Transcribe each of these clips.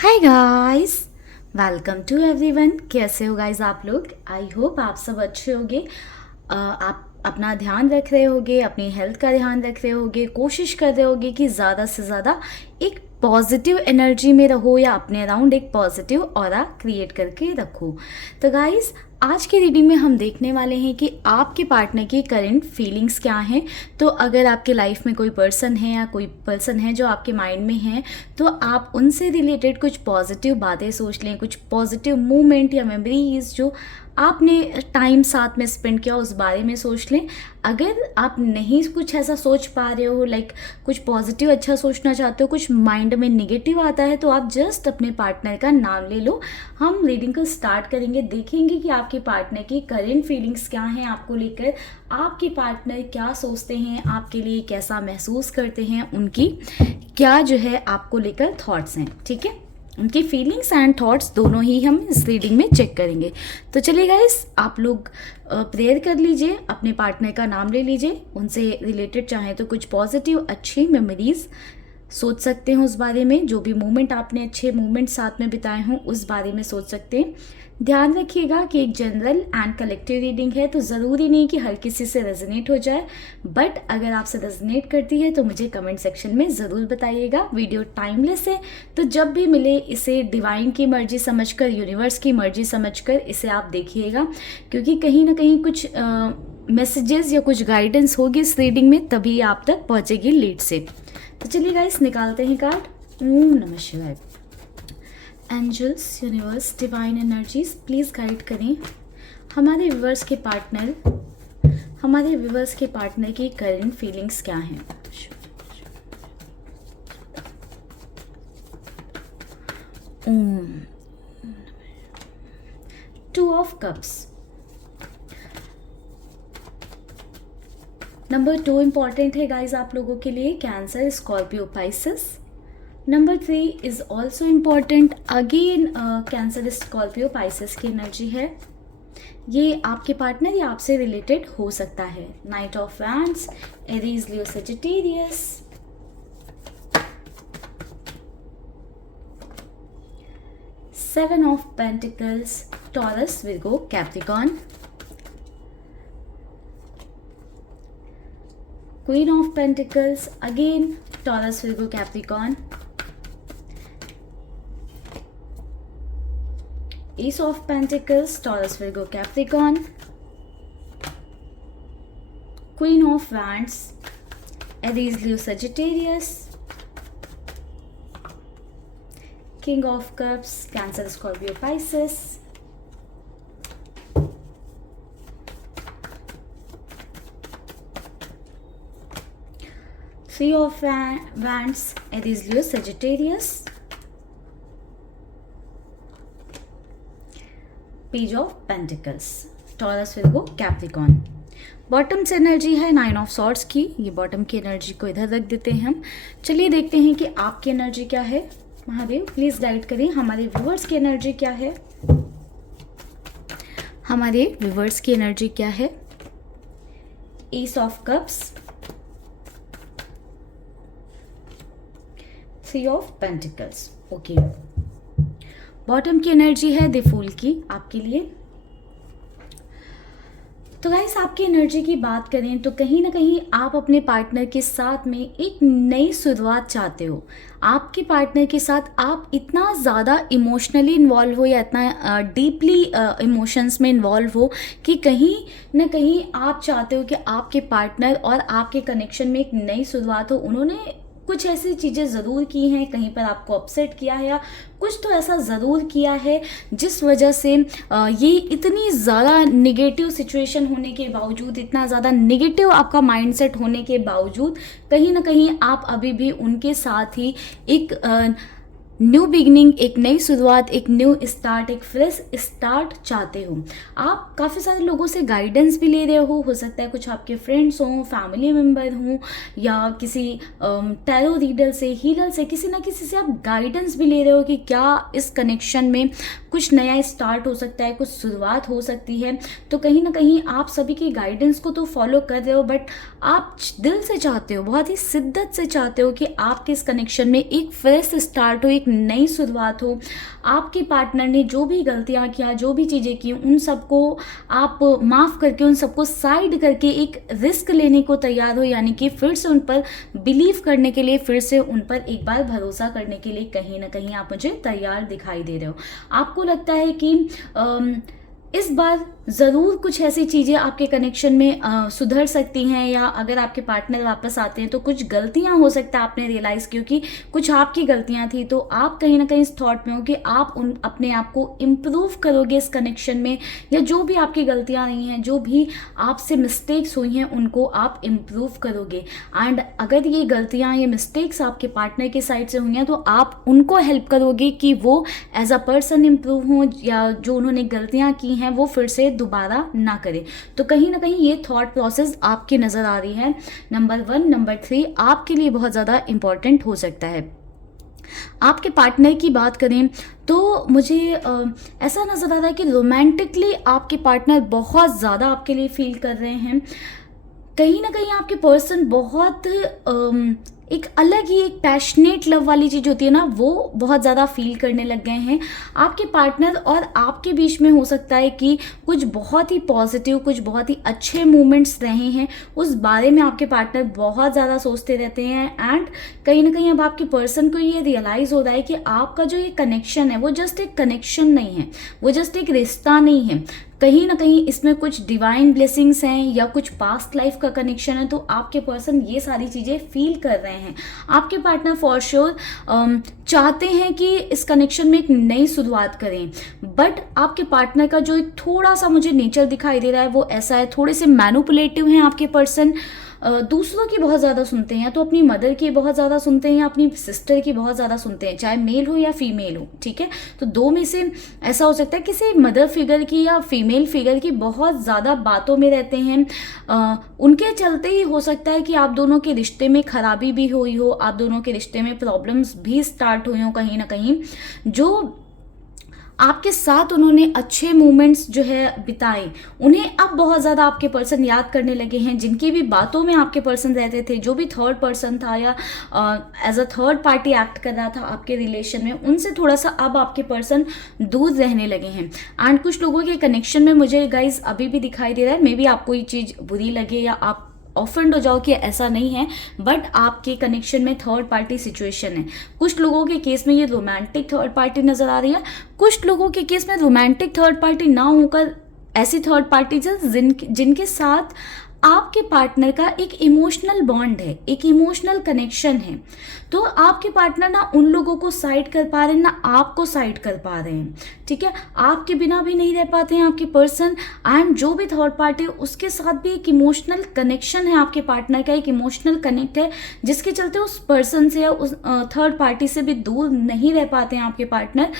Hi guys, welcome to everyone. कैसे हो guys आप लोग? आई होप आप सब अच्छे होंगे। आप अपना ध्यान रख रहे होगे, अपनी हेल्थ का ध्यान रख रहे होगे, कोशिश कर रहे होगे कि ज़्यादा से ज़्यादा एक पॉजिटिव एनर्जी में रहो या अपने अराउंड एक पॉजिटिव ऑरा क्रिएट करके रखो। तो गाइस, आज की रीडिंग में हम देखने वाले हैं कि आपके पार्टनर की करंट फीलिंग्स क्या हैं। तो अगर आपके लाइफ में कोई पर्सन है या कोई पर्सन है जो आपके माइंड में है, तो आप उनसे रिलेटेड कुछ पॉजिटिव बातें सोच लें, कुछ पॉजिटिव मूवमेंट या मेमोरीज जो आपने टाइम साथ में स्पेंड किया उस बारे में सोच लें। अगर आप नहीं कुछ ऐसा सोच पा रहे हो, लाइक कुछ पॉजिटिव अच्छा सोचना चाहते हो, कुछ माइंड में नेगेटिव आता है, तो आप जस्ट अपने पार्टनर का नाम ले लो। हम रीडिंग को स्टार्ट करेंगे, देखेंगे कि आपके पार्टनर की करेंट फीलिंग्स क्या हैं आपको लेकर, आपके पार्टनर क्या सोचते हैं आपके लिए, कैसा महसूस करते हैं, उनकी क्या जो है आपको लेकर थॉट्स हैं। ठीक है, उनकी फीलिंग्स एंड थॉट्स दोनों ही हम इस रीडिंग में चेक करेंगे। तो चलिए गाइस, आप लोग प्रेयर कर लीजिए, अपने पार्टनर का नाम ले लीजिए, उनसे रिलेटेड चाहे तो कुछ पॉजिटिव अच्छी मेमोरीज सोच सकते हैं उस बारे में, जो भी मोमेंट आपने अच्छे मोमेंट साथ में बिताए हों उस बारे में सोच सकते हैं। ध्यान रखिएगा कि एक जनरल एंड कलेक्टिव रीडिंग है, तो ज़रूरी नहीं कि हर किसी से रेजोनेट हो जाए, बट अगर आपसे रेजोनेट करती है तो मुझे कमेंट सेक्शन में ज़रूर बताइएगा। वीडियो टाइमलेस है, तो जब भी मिले इसे डिवाइन की मर्जी समझकर, यूनिवर्स की मर्जी समझकर इसे आप देखिएगा, क्योंकि कहीं ना कहीं कुछ मैसेजेस या कुछ गाइडेंस होगी इस रीडिंग में, तभी आप तक पहुँचेगी लीड से। तो चलिए गाइस, निकालते हैं कार्ड। ओम नमः शिवाय। Angels, universe, divine energies please guide करें हमारे व्यूवर्स के पार्टनर की करंट फीलिंग्स क्या हैं। ओम। 2 ऑफ कप्स। नंबर 2 इंपॉर्टेंट है गाइज आप लोगों के लिए, cancer, Scorpio, Pisces. Number 3 is also important, again cancer, Scorpio, Pisces की एनर्जी है। ये आपके पार्टनर या आपसे रिलेटेड हो सकता है। Night of wands, Aries, Leo, Sagittarius. 7 of pentacles, taurus, Virgo, Capricorn. Queen of Pentacles, again Taurus, Virgo, Capricorn. Ace of Pentacles, Taurus, Virgo, Capricorn. Queen of Wands, Aries, Leo, Sagittarius. King of Cups, Cancer, Scorpio, Pisces. Three of Wands, Aries, Leo, Sagittarius. Page of Pentacles, Taurus, Virgo, Capricorn. Bottom से energy है 9 of swords की। ये bottom की energy को इधर रख देते हैं हम। चलिए देखते हैं कि आपकी एनर्जी क्या है। महादेव प्लीज गाइड करें हमारे व्यूवर्स की एनर्जी क्या है। हमारे व्यूवर्स की एनर्जी क्या है। S of cups, 3 of pentacles. Okay, bottom की एनर्जी है द फूल की आपके लिए। तो गाइस, आपकी एनर्जी की बात करें तो कहीं ना कहीं आप अपने पार्टनर के साथ में एक नई शुरुआत चाहते हो। आपके पार्टनर के साथ आप इतना ज़्यादा इमोशनली इन्वॉल्व हो या इतना डीपली इमोशंस में इन्वॉल्व हो कि कहीं ना कहीं आप चाहते हो कि आपके पार्टनर और आपके कनेक्शन में एक नई शुरुआत हो। उन्होंने कुछ ऐसी चीज़ें ज़रूर की हैं, कहीं पर आपको अपसेट किया है या कुछ तो ऐसा ज़रूर किया है जिस वजह से ये इतनी ज़्यादा नेगेटिव सिचुएशन होने के बावजूद, इतना ज़्यादा नेगेटिव आपका माइंडसेट होने के बावजूद, कहीं ना कहीं आप अभी भी उनके साथ ही एक न्यू बिगनिंग, एक नई शुरुआत, एक न्यू स्टार्ट, एक फ्रेश स्टार्ट चाहते हो। आप काफ़ी सारे लोगों से गाइडेंस भी ले रहे हो सकता है कुछ आपके फ्रेंड्स हों, फैमिली मेम्बर हों, या किसी टैरो रीडर से, हीलर से, किसी ना किसी से आप गाइडेंस भी ले रहे हो कि क्या इस कनेक्शन में कुछ नया स्टार्ट हो सकता है, कुछ शुरुआत हो सकती है। तो कहीं ना कहीं आप सभी की गाइडेंस को तो फॉलो कर रहे हो, बट आप दिल से चाहते हो, बहुत ही शिद्दत से चाहते हो कि आपके इस कनेक्शन में एक फ्रेश स्टार्ट हो, एक नई शुरुआत हो। आपके पार्टनर ने जो भी गलतियां किया, जो भी चीज़ें की, उन सबको आप माफ़ करके, उन सबको साइड करके एक रिस्क लेने को तैयार हो, यानी कि फिर से उन पर बिलीव करने के लिए, फिर से उन पर एक बार भरोसा करने के लिए कहीं ना कहीं आप मुझे तैयार दिखाई दे रहे हो। आपको लगता है कि इस बार ज़रूर कुछ ऐसी चीज़ें आपके कनेक्शन में सुधर सकती हैं, या अगर आपके पार्टनर वापस आते हैं तो कुछ गलतियां हो सकता है आपने रियलाइज़ की, क्योंकि कुछ आपकी गलतियां थी, तो आप कहीं ना कहीं इस थॉट में हो कि आप अपने आप को इम्प्रूव करोगे इस कनेक्शन में, या जो भी आपकी गलतियां रही हैं, जो भी आपसे मिस्टेक्स हुई हैं, उनको आप इम्प्रूव करोगे। एंड अगर ये गलतियाँ, ये मिस्टेक्स आपके पार्टनर की साइड से हुई हैं, तो आप उनको हेल्प करोगे कि वो एज अ पर्सन इम्प्रूव हों, या जो उन्होंने गलतियाँ की हैं वो फिर से दोबारा ना करें। तो कहीं ना कहीं ये थॉट प्रोसेस आपकी नज़र आ रही है। नंबर 1, नंबर 3 आपके लिए बहुत ज़्यादा इम्पॉर्टेंट हो सकता है। आपके पार्टनर की बात करें तो मुझे ऐसा नज़र आ रहा है कि रोमांटिकली आपके पार्टनर बहुत ज़्यादा आपके लिए फील कर रहे हैं। कहीं ना कहीं आपके पर्सन बहुत एक अलग ही एक पैशनेट लव वाली चीज़ होती है ना, वो बहुत ज़्यादा फील करने लग गए हैं। आपके पार्टनर और आपके बीच में हो सकता है कि कुछ बहुत ही पॉजिटिव, कुछ बहुत ही अच्छे मोमेंट्स रहे हैं, उस बारे में आपके पार्टनर बहुत ज़्यादा सोचते रहते हैं। एंड कहीं ना कहीं अब आपके पर्सन को ये रियलाइज़ हो रहा है कि आपका जो ये कनेक्शन है वो जस्ट एक कनेक्शन नहीं है, वो जस्ट एक रिश्ता नहीं है, कहीं ना कहीं इसमें कुछ डिवाइन ब्लेसिंग्स हैं या कुछ पास्ट लाइफ का कनेक्शन है। तो आपके पर्सन ये सारी चीज़ें फील कर रहे हैं। आपके पार्टनर फॉर श्योर चाहते हैं कि इस कनेक्शन में एक नई शुरुआत करें, बट आपके पार्टनर का जो एक थोड़ा सा मुझे नेचर दिखाई दे रहा है वो ऐसा है, थोड़े से मैनिपुलेटिव हैं आपके पर्सन। दूसरों की बहुत ज़्यादा सुनते हैं, या तो अपनी मदर की बहुत ज़्यादा सुनते हैं या अपनी सिस्टर की बहुत ज़्यादा सुनते हैं, चाहे मेल हो या फीमेल हो, ठीक है। तो दो में से ऐसा हो सकता है किसी मदर फिगर की या फीमेल फिगर की बहुत ज़्यादा बातों में रहते हैं। उनके चलते ही हो सकता है कि आप दोनों के रिश्ते में खराबी भी हुई हो, आप दोनों के रिश्ते में प्रॉब्लम्स भी स्टार्ट हुई हो कहीं ना कहीं। जो आपके साथ उन्होंने अच्छे मोमेंट्स जो है बिताए, उन्हें अब बहुत ज़्यादा आपके पर्सन याद करने लगे हैं। जिनकी भी बातों में आपके पर्सन रहते थे, जो भी थर्ड पर्सन था या as a third party act कर रहा था आपके रिलेशन में, उनसे थोड़ा सा अब आपके पर्सन दूर रहने लगे हैं। एंड कुछ लोगों के कनेक्शन में मुझे गाइज अभी भी दिखाई दे रहा है, मे बी आपको ये चीज़ बुरी लगे या आप ऑफेंड हो जाओ कि ऐसा नहीं है, बट आपके कनेक्शन में थर्ड पार्टी सिचुएशन है। कुछ लोगों के केस में ये रोमांटिक थर्ड पार्टी नजर आ रही है, कुछ लोगों के केस में रोमांटिक थर्ड पार्टी ना होकर ऐसी थर्ड पार्टी जिनके साथ आपके पार्टनर का एक इमोशनल बॉन्ड है, एक इमोशनल कनेक्शन है। तो आपके पार्टनर ना उन लोगों को साइड कर पा रहे हैं, ना आपको साइड कर पा रहे हैं, ठीक है। आपके बिना भी नहीं रह पाते हैं आपके पर्सन, एंड जो भी थर्ड पार्टी उसके साथ भी एक इमोशनल कनेक्शन है, आपके पार्टनर का एक इमोशनल कनेक्ट है, जिसके चलते उस पर्सन से या उस थर्ड पार्टी से भी दूर नहीं रह पाते हैं आपके पार्टनर।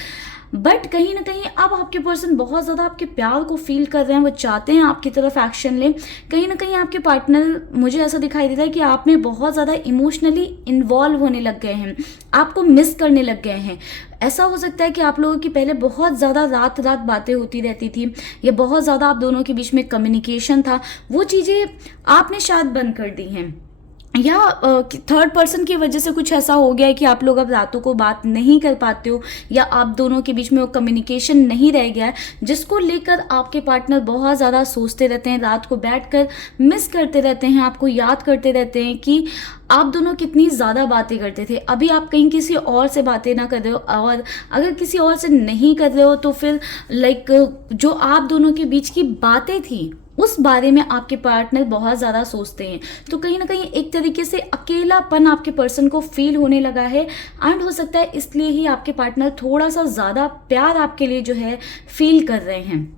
बट कहीं ना कहीं अब आपके पर्सन बहुत ज़्यादा आपके प्यार को फील कर रहे हैं, वो चाहते हैं आपकी तरफ एक्शन लें। कहीं ना कहीं आपके पार्टनर, मुझे ऐसा दिखाई देता है कि आप में बहुत ज़्यादा इमोशनली इन्वॉल्व होने लग गए हैं, आपको मिस करने लग गए हैं। ऐसा हो सकता है कि आप लोगों की पहले बहुत ज़्यादा रात रात बातें होती रहती थी, या बहुत ज़्यादा आप दोनों के बीच में कम्युनिकेशन था, वो चीज़ें आपने शायद बंद कर दी हैं, या थर्ड पर्सन की वजह से कुछ ऐसा हो गया है कि आप लोग अब रातों को बात नहीं कर पाते हो, या आप दोनों के बीच में वो कम्युनिकेशन नहीं रह गया है, जिसको लेकर आपके पार्टनर बहुत ज़्यादा सोचते रहते हैं, रात को बैठकर मिस करते रहते हैं, आपको याद करते रहते हैं कि आप दोनों कितनी ज़्यादा बातें करते थे। अभी आप कहीं किसी और से बातें ना कर रहे हो, और अगर किसी और से नहीं कर रहे हो तो फिर जो आप दोनों के बीच की बातें थी उस बारे में आपके पार्टनर बहुत ज़्यादा सोचते हैं। तो कहीं ना कहीं एक तरीके से अकेलापन आपके पर्सन को फील होने लगा है, एंड हो सकता है इसलिए ही आपके पार्टनर थोड़ा सा ज़्यादा प्यार आपके लिए जो है फील कर रहे हैं।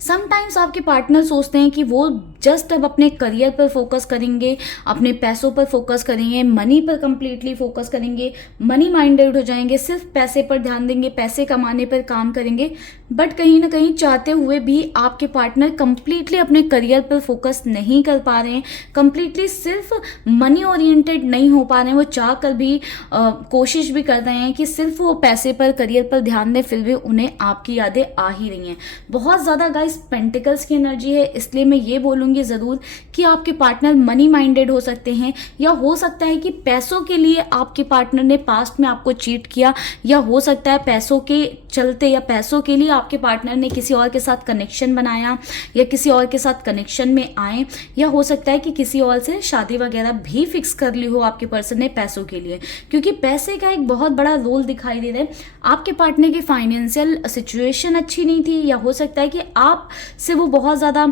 समटाइम्स आपके पार्टनर सोचते हैं कि वो जस्ट अब अपने करियर पर फोकस करेंगे, अपने पैसों पर फोकस करेंगे, मनी पर कंप्लीटली फोकस करेंगे, मनी माइंडेड हो जाएंगे, सिर्फ पैसे पर ध्यान देंगे, पैसे कमाने पर काम करेंगे। बट कहीं ना कहीं चाहते हुए भी आपके पार्टनर कंप्लीटली अपने करियर पर फोकस नहीं कर पा रहे हैं, कंप्लीटली सिर्फ मनी ओरिएंटेड नहीं हो पा रहे हैं। वो चाह कर भी कोशिश भी कर रहे हैं कि सिर्फ वो पैसे पर, करियर पर ध्यान दें, फिर भी उन्हें आपकी यादें आ ही रही हैं। बहुत ज़्यादा ज़्यादा गाइस पेंटिकल्स की एनर्जी है, इसलिए मैं ये बोलूँगी ज़रूर कि आपके पार्टनर मनी माइंडेड हो सकते हैं, या हो सकता है कि पैसों के लिए आपके पार्टनर ने पास्ट में आपको चीट किया, या हो सकता है पैसों के चलते या पैसों के लिए आपके पार्टनर ने किसी और के साथ कनेक्शन बनाया या किसी और के साथ कनेक्शन में आए, या हो सकता है कि किसी और से शादी वगैरह भी फिक्स कर ली हो आपके पर्सन ने पैसों के लिए, क्योंकि पैसे का एक बहुत बड़ा रोल दिखाई दे रहा है। आपके पार्टनर की फाइनेंशियल सिचुएशन अच्छी नहीं थी, या हो सकता है कि आप से वो बहुत ज़्यादा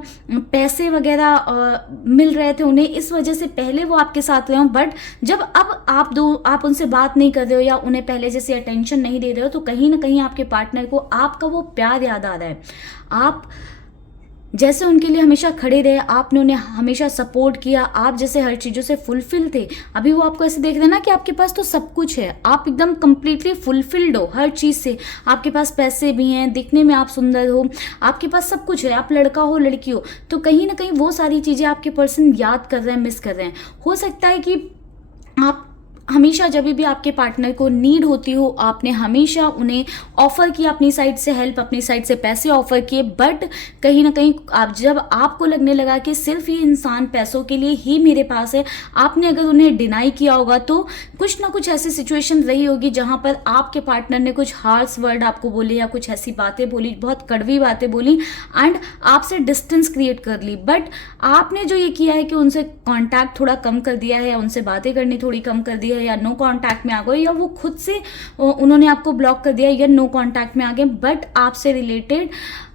पैसे वगैरह मिल रहे थे उन्हें, इस वजह से पहले वो आपके साथ रहे हों, बट जब अब आप उनसे बात नहीं कर रहे हो या उन्हें पहले जैसे अटेंशन नहीं दे रहे हो, तो कहीं ना कहीं आपके पार्टनर को आपका वो प्यार याद आ रहा है। आप जैसे उनके लिए हमेशा खड़े रहे, आपने उन्हें हमेशा सपोर्ट किया, आप जैसे हर चीज़ों से फुलफिल थे, अभी वो आपको ऐसे देख रहे हैं ना कि आपके पास तो सब कुछ है, आप एकदम कंप्लीटली फुलफिल्ड हो हर चीज़ से, आपके पास पैसे भी हैं, दिखने में आप सुंदर हो, आपके पास सब कुछ है, आप लड़का हो लड़की हो, तो कहीं ना कहीं वो सारी चीज़ें आपके पर्सन याद कर रहे हैं, मिस कर रहे हैं। हो सकता है कि आप हमेशा जब भी आपके पार्टनर को नीड होती हो, आपने हमेशा उन्हें ऑफ़र किया अपनी साइड से हेल्प, अपनी साइड से पैसे ऑफ़र किए, बट कहीं ना कहीं जब आपको लगने लगा कि सिर्फ ये इंसान पैसों के लिए ही मेरे पास है, आपने अगर उन्हें डिनाई किया होगा, तो कुछ ना कुछ ऐसी सिचुएशन रही होगी जहाँ पर आपके पार्टनर ने कुछ हार्श वर्ड आपको बोले या कुछ ऐसी बातें बोली, बहुत कड़वी बातें बोली, एंड आपसे डिस्टेंस क्रिएट कर ली। बट आपने जो ये किया है कि उनसे कॉन्टैक्ट थोड़ा कम कर दिया है, या उनसे बातें करनी थोड़ी कम कर दी है, या नो कांटेक्ट में आ गए, या वो खुद से उन्होंने आपको ब्लॉक कर दिया, या नो कांटेक्ट में आ गए, बट आपसे रिलेटेड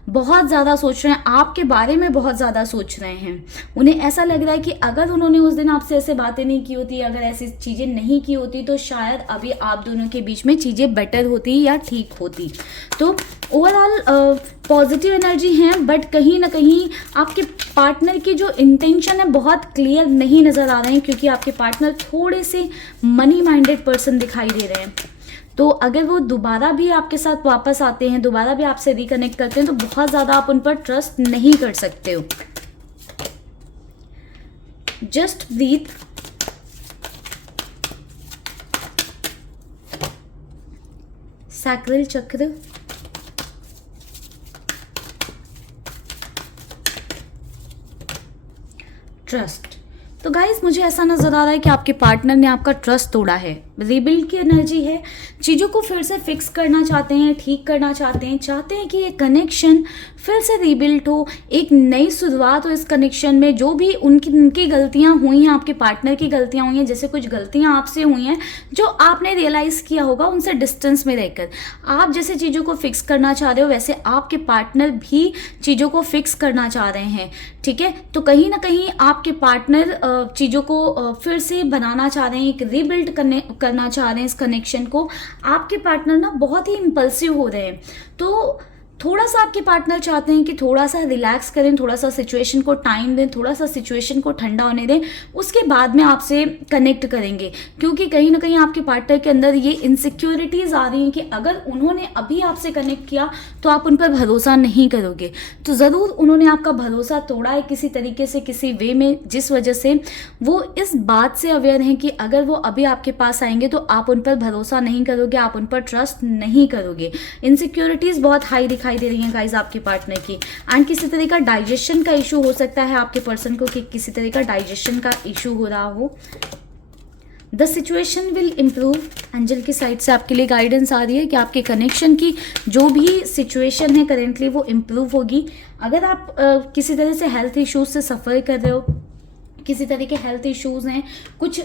बहुत ज़्यादा सोच रहे हैं, आपके बारे में बहुत ज़्यादा सोच रहे हैं। उन्हें ऐसा लग रहा है कि अगर उन्होंने उस दिन आपसे ऐसे बातें नहीं की होती, अगर ऐसी चीज़ें नहीं की होती, तो शायद अभी आप दोनों के बीच में चीज़ें बेटर होती या ठीक होती। तो ओवरऑल पॉजिटिव एनर्जी है, बट कहीं ना कहीं आपके पार्टनर की जो इंटेंशन है बहुत क्लियर नहीं नज़र आ रहे हैं, क्योंकि आपके पार्टनर थोड़े से मनी माइंडेड पर्सन दिखाई दे रहे हैं। तो अगर वो दोबारा भी आपके साथ वापस आते हैं, दोबारा भी आपसे रिकनेक्ट करते हैं, तो बहुत ज़्यादा आप उन पर ट्रस्ट नहीं कर सकते हो। जस्ट ब्रीथ, सैक्रल चक्र, ट्रस्ट। तो गाइज मुझे ऐसा नज़र आ रहा है कि आपके पार्टनर ने आपका ट्रस्ट तोड़ा है, रीबिल्ड की एनर्जी है, चीज़ों को फिर से फिक्स करना चाहते हैं, ठीक करना चाहते हैं कि ये कनेक्शन फिर से रीबिल्ड हो, एक नई शुरुआत हो इस कनेक्शन में। जो भी उनकी गलतियां हुई हैं, आपके पार्टनर की गलतियां हुई हैं, जैसे कुछ गलतियां आपसे हुई हैं जो आपने रियलाइज़ किया होगा उनसे डिस्टेंस में रहकर, आप जैसे चीज़ों को फिक्स करना चाह रहे हो, वैसे आपके पार्टनर भी चीज़ों को फिक्स करना चाह रहे हैं, ठीक है। तो कहीं ना कहीं आपके पार्टनर चीज़ों को फिर से बनाना चाह रहे हैं, एक रीबिल्ड करना चाह रहे हैं इस कनेक्शन को। आपके पार्टनर ना बहुत ही इम्पल्सिव हो रहे हैं, तो थोड़ा सा आपके पार्टनर चाहते हैं कि थोड़ा सा रिलैक्स करें, थोड़ा सा सिचुएशन को टाइम दें, थोड़ा सा सिचुएशन को ठंडा होने दें, उसके बाद में आपसे कनेक्ट करेंगे। क्योंकि कहीं ना कहीं आपके पार्टनर के अंदर ये इनसिक्योरिटीज़ आ रही हैं कि अगर उन्होंने अभी आपसे कनेक्ट किया तो आप उन पर भरोसा नहीं करोगे। तो ज़रूर उन्होंने आपका भरोसा तोड़ा है किसी तरीके से, किसी वे में, जिस वजह से वो इस बात से अवेयर हैं कि अगर वो अभी आपके पास आएंगे तो आप उन पर भरोसा नहीं करोगे, आप उन पर ट्रस्ट नहीं करोगे। इनसिक्योरिटीज़ बहुत हाई दिखाई दे रही हैं गाइज आपके पार्टनर की। एंड किसी तरह का डाइजेशन का इशू हो सकता है आपके पर्सन को, कि किसी तरह का डाइजेशन का इशू हो रहा हो। The situation will improve, angel की साइड से आपके लिए गाइडेंस आ रही है कि आपके कनेक्शन की जो भी सिचुएशन है करेंटली वो इम्प्रूव होगी। अगर आप किसी तरह से हेल्थ इश्यूज से सफ़र कर रहे हो, किसी तरह के हेल्थ इश्यूज़ हैं, कुछ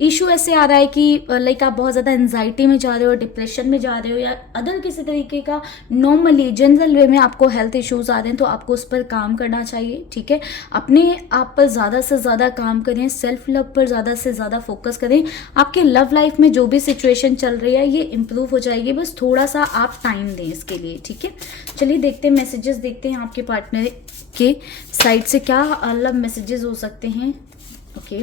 इशू ऐसे आ रहा है कि लाइक आप बहुत ज़्यादा एंजाइटी में जा रहे हो, डिप्रेशन में जा रहे हो, या अदर किसी तरीके का नॉर्मली जनरल वे में आपको हेल्थ इश्यूज़ आ रहे हैं, तो आपको उस पर काम करना चाहिए, ठीक है। अपने आप पर ज़्यादा से ज़्यादा काम करें, सेल्फ लव पर ज़्यादा से ज़्यादा फोकस करें। आपके लव लाइफ में जो भी सिचुएशन चल रही है ये इम्प्रूव हो जाएगी, बस थोड़ा सा आप टाइम दें इसके लिए, ठीक है। चलिए देखते हैं मैसेजेस, देखते हैं आपके पार्टनर के साइड से क्या लव मैसेजेस हो सकते हैं। Okay,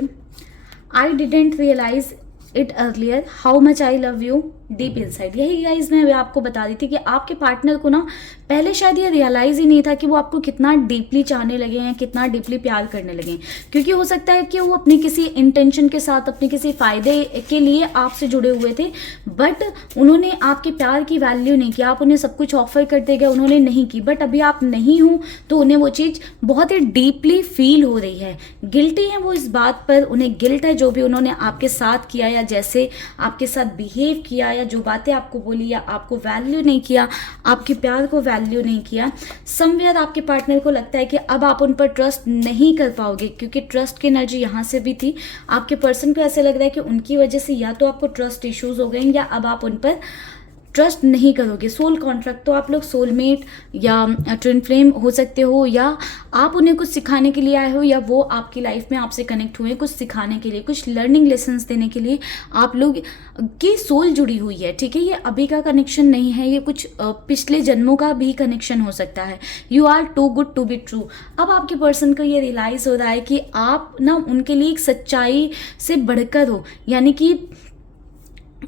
I didn't realize it earlier how much I love you, deep inside. यही गाइज मैं आपको बता रही थी कि आपके पार्टनर को ना पहले शायद ये रियलाइज ही नहीं था कि वो आपको कितना डीपली चाहने लगे हैं, कितना डीपली प्यार करने लगे हैं। क्योंकि हो सकता है कि वो अपने किसी इंटेंशन के साथ, अपने किसी फायदे के लिए आपसे जुड़े हुए थे, बट उन्होंने आपके प्यार की वैल्यू नहीं किया। आप उन्हें सब कुछ ऑफर करते गए, उन्होंने नहीं की। बट अभी आप नहीं हो तो उन्हें वो चीज़ बहुत ही डीपली फील हो रही है। गिल्टी है वो इस बात पर, उन्हें गिल्ट है जो भी उन्होंने आपके साथ किया, या जैसे आपके साथ बिहेव किया, या जो बातें आपको बोली, या आपको वैल्यू नहीं किया, आपके प्यार को वैल्यू नहीं किया। समवेयर आपके पार्टनर को लगता है कि अब आप उन पर ट्रस्ट नहीं कर पाओगे, क्योंकि ट्रस्ट की एनर्जी यहाँ से भी थी। आपके पर्सन को ऐसे लग रहा है कि उनकी वजह से या तो आपको ट्रस्ट इश्यूज हो गए, या अब आप उन पर ट्रस्ट नहीं करोगे। सोल कॉन्ट्रैक्ट, तो आप लोग सोलमेट या ट्विन फ्लेम हो सकते हो, या आप उन्हें कुछ सिखाने के लिए आए हो, या वो आपकी लाइफ में आपसे कनेक्ट हुए कुछ सिखाने के लिए, कुछ लर्निंग लेसन्स देने के लिए। आप लोग की सोल जुड़ी हुई है, ठीक है। ये अभी का कनेक्शन नहीं है, ये कुछ पिछले जन्मों का भी कनेक्शन हो सकता है। You are too good to be true. अब आपके पर्सन को ये रियलाइज हो रहा है कि आप ना उनके लिए एक सच्चाई से बढ़कर हो, यानी कि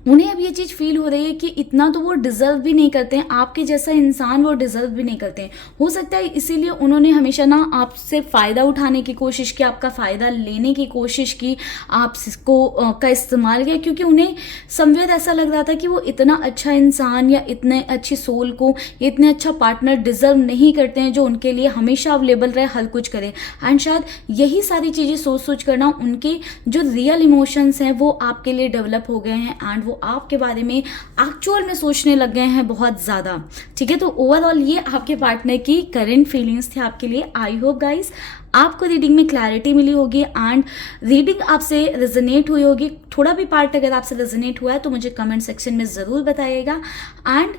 उन्हें अब ये चीज़ फील हो रही है कि इतना तो वो डिज़र्व भी नहीं करते हैं, आपके जैसा इंसान वो डिज़र्व भी नहीं करते हैं। हो सकता है इसीलिए उन्होंने हमेशा ना आपसे फ़ायदा उठाने की कोशिश की, आपका फ़ायदा लेने की कोशिश की, आपको का इस्तेमाल किया, क्योंकि उन्हें समवेयर ऐसा लग रहा था कि वो इतना अच्छा इंसान या इतने अच्छी सोल को, इतने अच्छा पार्टनर डिज़र्व नहीं करते हैं जो उनके लिए हमेशा अवेलेबल रहे, हर कुछ करे। एंड शायद यही सारी चीज़ें सोच सोच कर ना उनके जो रियल इमोशंस हैं वो आपके लिए डेवलप हो गए हैं, एंड वो आपके बारे में एक्चुअल में सोचने लग गए हैं बहुत ज़्यादा, ठीक है। तो ओवरऑल ये आपके पार्टनर की करंट फीलिंग्स थे आपके लिए। आई होप गाइस आपको रीडिंग में क्लैरिटी मिली होगी, एंड रीडिंग आपसे रेजोनेट हुई होगी। थोड़ा भी पार्ट अगर आपसे रेजोनेट हुआ है तो मुझे कमेंट सेक्शन में ज़रूर बताइएगा। एंड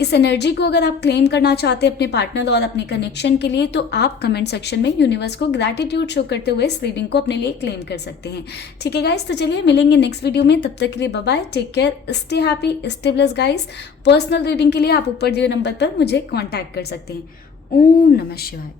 इस एनर्जी को अगर आप क्लेम करना चाहते हैं अपने पार्टनर और अपने कनेक्शन के लिए, तो आप कमेंट सेक्शन में यूनिवर्स को ग्रैटिट्यूड शो करते हुए इस रीडिंग को अपने लिए क्लेम कर सकते हैं, ठीक है गाइस। तो चलिए मिलेंगे नेक्स्ट वीडियो में, तब तक के लिए bye bye, take care, stay happy, stay blessed guys. Personal reading के लिए आप ऊपर दिए नंबर पर मुझे कॉन्टैक्ट कर सकते हैं। ओम नमः शिवाय।